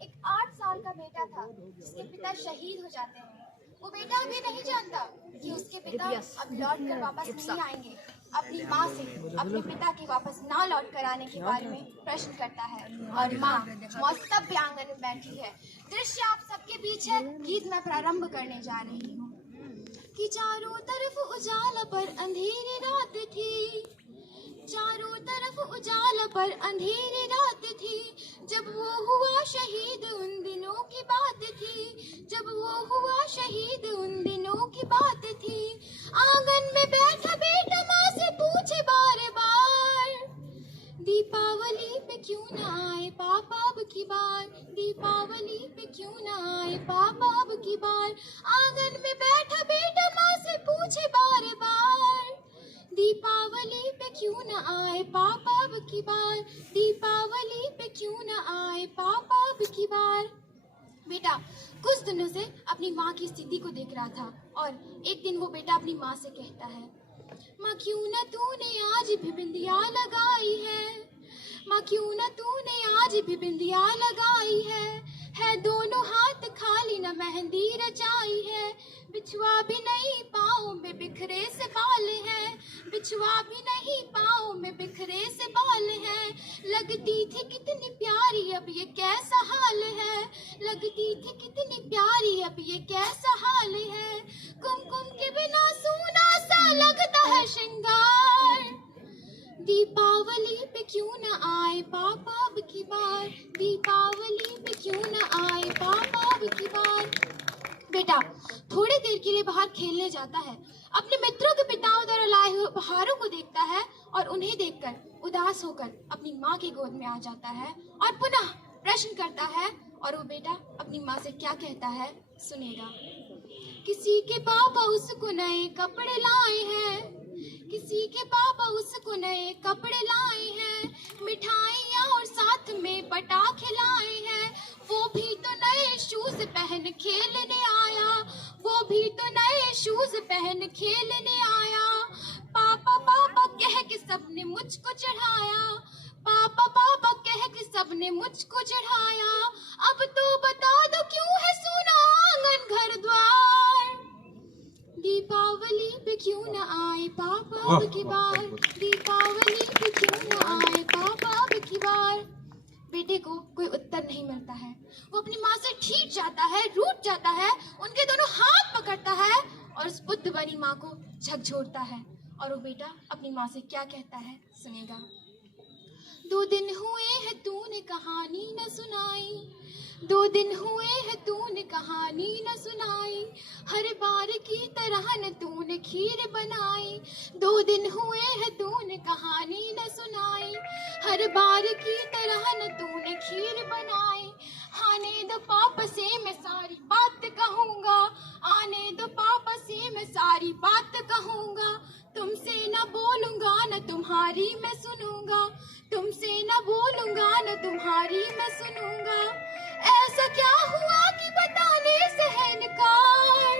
एक 8 साल का बेटा था जिसके पिता शहीद हो जाते हैं। वो बेटा अभी नहीं जानता कि उसके पिता अब लौट कर वापस नहीं आएंगे। अपनी माँ से अपने पिता के वापस ना लौट कर आने के बारे में प्रश्न करता है और माँ मौसम भी आंगन में बैठी है। दृश्य आप सबके बीच है। गीत मैं प्रारंभ करने जा रही हूँ कि चारों तरफ उजाला पर अंधेरी रात थी, चारों तरफ उजाला पर अंधेरी रात थी, जब वो हुआ शहीद उन दिनों की बात थी, जब वो हुआ शहीद उन दिनों की बात थी। आंगन में बैठा बेटा माँ से पूछे बार बार, दीपावली पे क्यों ना आए पापा अब की बार, दीपावली पे क्यों ना आए पापा अब की बार। आंगन में बैठा बेटा माँ से पूछे बार बार, दीपावली पे क्यों न आए पापा अब की बार, दीपावली पे क्यों न आए पापा अब की बार। बेटा कुछ दिनों से अपनी माँ की स्थिति को देख रहा था और एक दिन वो बेटा अपनी माँ से कहता है, माँ क्यों न तूने आज भी बिंदिया लगाई है, माँ क्यों न तूने आज भी बिंदिया लगाई है दोनों हाथ खाली न मेहंदी रचाई है, बिछुआ भी नहीं पाँव में बिखरे से बाल है, बिछुआ भी नहीं पाँव में बिखरे से बाल है। लगती थी कितनी प्यारी अब ये कैसा हाल है, लगती थी कितनी प्यारी अब ये कैसा हाल है। कुमकुम के बिना सूना सा लगता है श्रृंगार, दीपावली पे क्यों न आए पापा अब की बार, दीपावली पे क्यों न आए पापा अब की बार। बेटा थोड़ी देर के लिए बाहर खेलने जाता है, अपने मित्रों के पिताओं द्वारा लाए हुए उपहारों को देखता है और उन्हें देखकर उदास होकर अपनी माँ की गोद में आ जाता है और पुनः प्रश्न करता है। और वो बेटा अपनी माँ से क्या कहता है सुनेगा। किसी के पापा उसको नए कपड़े लाए हैं, किसी के पापा उसको नए कपड़े लाए हैं, मिठाइयाँ और साथ में पटाखे लाए हैं, वो भी तो नए शूज पहन खेलने आया, वो भी तो नए शूज पहन खेलने आया। पापा पापा कह के सबने मुझको चढ़ाया, पापा पापा कह के सबने मुझको चढ़ाया। अब तो बता दो क्यों है सूना आंगन घर द्वार, दीपावली पे क्यों न आए पापा अब की बार, दीपावली पे क्यों न आए पापा अब की बार। बेटे को कोई उत्तर नहीं मिलता है। वो अपनी माँ से ठीक जाता है, रूठ जाता है, उनके दोनों हाथ पकड़ता है और उस बुद्ध बनी माँ को झकझोरता है। और वो बेटा अपनी माँ से क्या कहता है सुनेगा। 2 दिन हुए हैं तूने कहानी न सुनाई, 2 दिन हुए हैं तूने कहानी न सुनाई, हर बार की तरह न तूने खीर बनाई, 2 दिन हुए हैं तूने कहानी न सुनाई, हर बार की तरह न तूने खीर बनाई। आने दो पापा से मैं सारी बात कहूँगा, आने दो पापा से मैं सारी बात कहूँगा, तुमसे न बोलूँगा न तुम्हारी मैं सुनूँगा, तुमसे न बोलूँगा न तुम्हारी मैं सुनूँगा। ऐसा क्या हुआ कि बताने से है इनकार,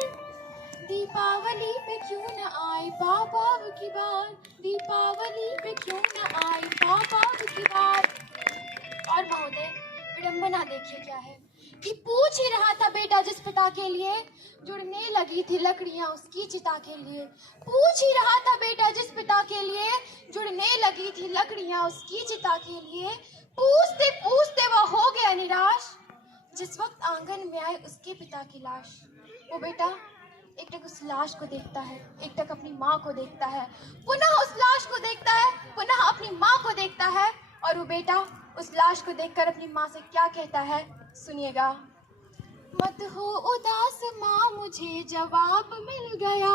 दीपावली पे क्यों न आए पापा अब की बार, दीपावली पे क्यों न आए पापा अब की बार। और महोदय विडंबना देखिए क्या है कि पूछ ही रहा था बेटा जिस पिता के लिए जुड़ने लगी थी लकड़ियां उसकी चिता के लिए, पूछ ही रहा था बेटा जिस पिता के लिए जुड़ने लगी थी लकड़ियां उसकी चिता के लिए। पूछते पूछते वो हो गया निराश, जिस वक्त आंगन में आए उसके पिता की लाश। वो बेटा एक टक उस लाश को देखता है, एक टक अपनी माँ को देखता है, पुनः उस लाश को देखता है, पुनः अपनी माँ को देखता है। और वो बेटा उस लाश को देखकर अपनी माँ से क्या कहता है सुनिएगा। मत हो उदास माँ मुझे जवाब मिल गया,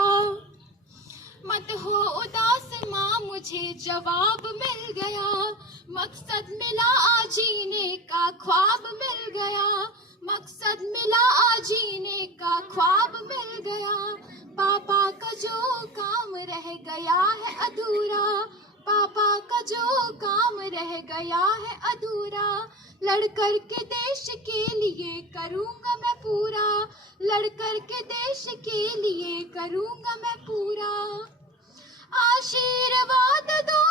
मत हो उदास माँ मुझे जवाब मिल गया, मकसद मिला जीने का ख्वाब मिल गया, मकसद मिला जीने का ख्वाब मिल गया। पापा का जो काम रह गया है अधूरा, पापा का जो काम रह गया है अधूरा, लड़कर के देश के लिए करूँगा मैं पूरा, लड़कर के देश के लिए करूँगा मैं पूरा। आशीर्वाद दो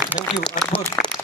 थैंक यू अद्भुत।